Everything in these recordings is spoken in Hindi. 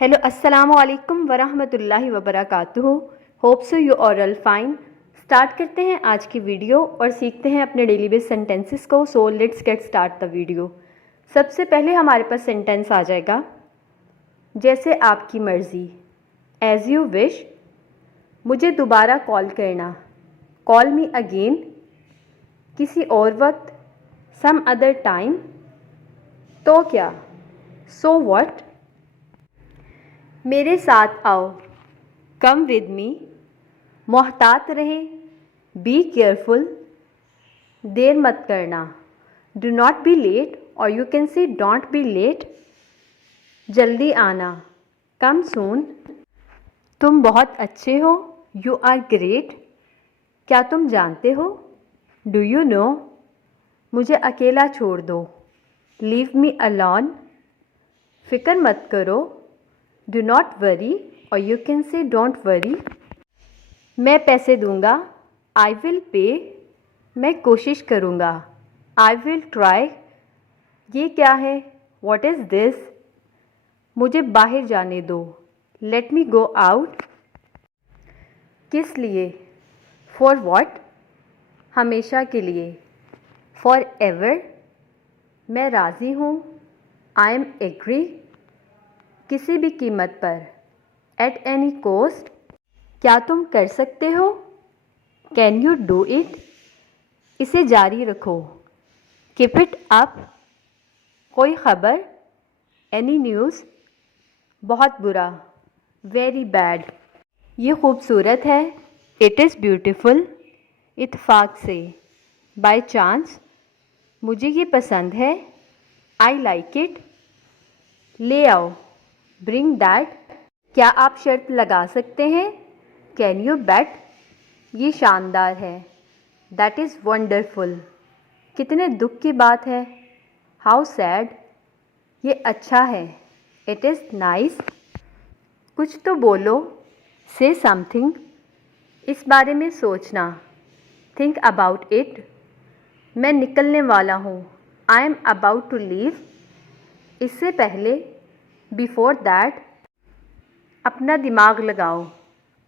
Hello, Assalamu alaikum वरहमतुल्लाहि वबरकातुहू। Hope so you all are fine. Start करते हैं आज की वीडियो और सीखते हैं अपने डेली बेस सेंटेंसेस को। So let's get start the video. सबसे पहले हमारे पास सेंटेंस आ जाएगा जैसे आपकी मर्ज़ी, एज़ यू विश। मुझे दोबारा कॉल करना, कॉल मी अगेन। किसी और वक्त, सम अदर टाइम। तो क्या, सो व्हाट। मेरे साथ आओ, कम विद मी। मोहतात रहें, बी केयरफुल। देर मत करना, डू नॉट बी लेट और you can say don't be late. जल्दी आना, कम सून। तुम बहुत अच्छे हो, यू आर ग्रेट। क्या तुम जानते हो, डू यू नो। मुझे अकेला छोड़ दो, लीव मी अलोन। फ़िक्र मत करो, डू नॉट वरी और you can say don't worry. मैं पैसे दूंगा, आई विल पे। मैं कोशिश करूंगा, आई विल ट्राई। ये क्या है, वॉट इज़ दिस। मुझे बाहर जाने दो, लेट मी गो आउट। किस लिए, फॉर वॉट। हमेशा के लिए, फॉर एवर। मैं राज़ी हूँ, आई एम एग्री। किसी भी कीमत पर, एट एनी कॉस्ट। क्या तुम कर सकते हो, कैन यू डू इट। इसे जारी रखो, कीप इट अप। कोई ख़बर, एनी न्यूज़। बहुत बुरा, वेरी बैड। ये खूबसूरत है, इट इज़ ब्यूटीफुल। इत्तेफाक से, बाय चांस। मुझे ये पसंद है, आई लाइक इट। ले आओ, ब्रिंग दैट। क्या आप शर्त लगा सकते हैं, कैन यू बेट। ये शानदार है, दैट इज़ वंडरफुल। कितने दुख की बात है, हाउ सैड। ये अच्छा है, इट इज़ नाइस। कुछ तो बोलो, से समथिंग। इस बारे में सोचना, थिंक अबाउट इट। मैं निकलने वाला हूँ, I am about to leave. इससे पहले, बिफोर दैट। अपना दिमाग लगाओ,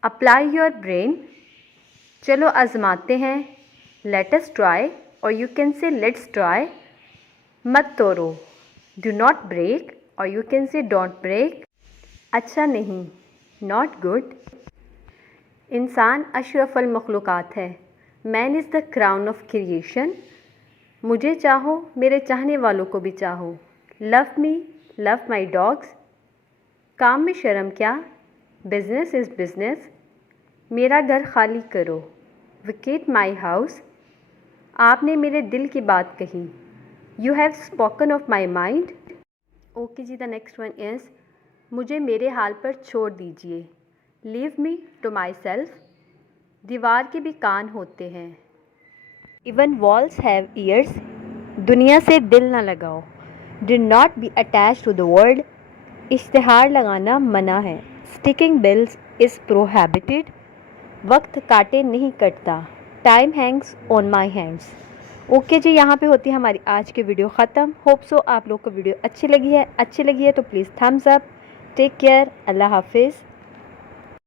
अप्लाई योर ब्रेन। चलो आजमाते हैं, लेट अस ट्राई और you can say let's try. मत तोड़ो, डू नॉट ब्रेक और you can say don't break. अच्छा नहीं, नॉट गुड। इंसान अशरफुल मखलूक़ात है, man is the crown of creation. मुझे चाहो, मेरे चाहने वालों को भी चाहो। Love me, love my dogs. काम में शर्म क्या, बिजनेस इज़ बिजनेस। मेरा घर खाली करो, वेकेट माई हाउस। आपने मेरे दिल की बात कही, you have spoken of my mind. Okay जी, द नेक्स्ट वन इज़ मुझे मेरे हाल पर छोड़ दीजिए, leave me to my self. दीवार के भी कान होते हैं, इवन वॉल्स हैव ईयर्स। दुनिया से दिल ना लगाओ, do not be attached to the world. इश्तिहार लगाना मना है, स्टिकिंग बिल्स इज़ प्रोहिबिटेड। वक्त काटे नहीं कटता, time hangs on my hands. Okay जी, यहाँ पे होती है हमारी आज की वीडियो ख़त्म। होप सो आप लोग को वीडियो अच्छी लगी है तो please thumbs up. Take care, अल्लाह हाफिज़।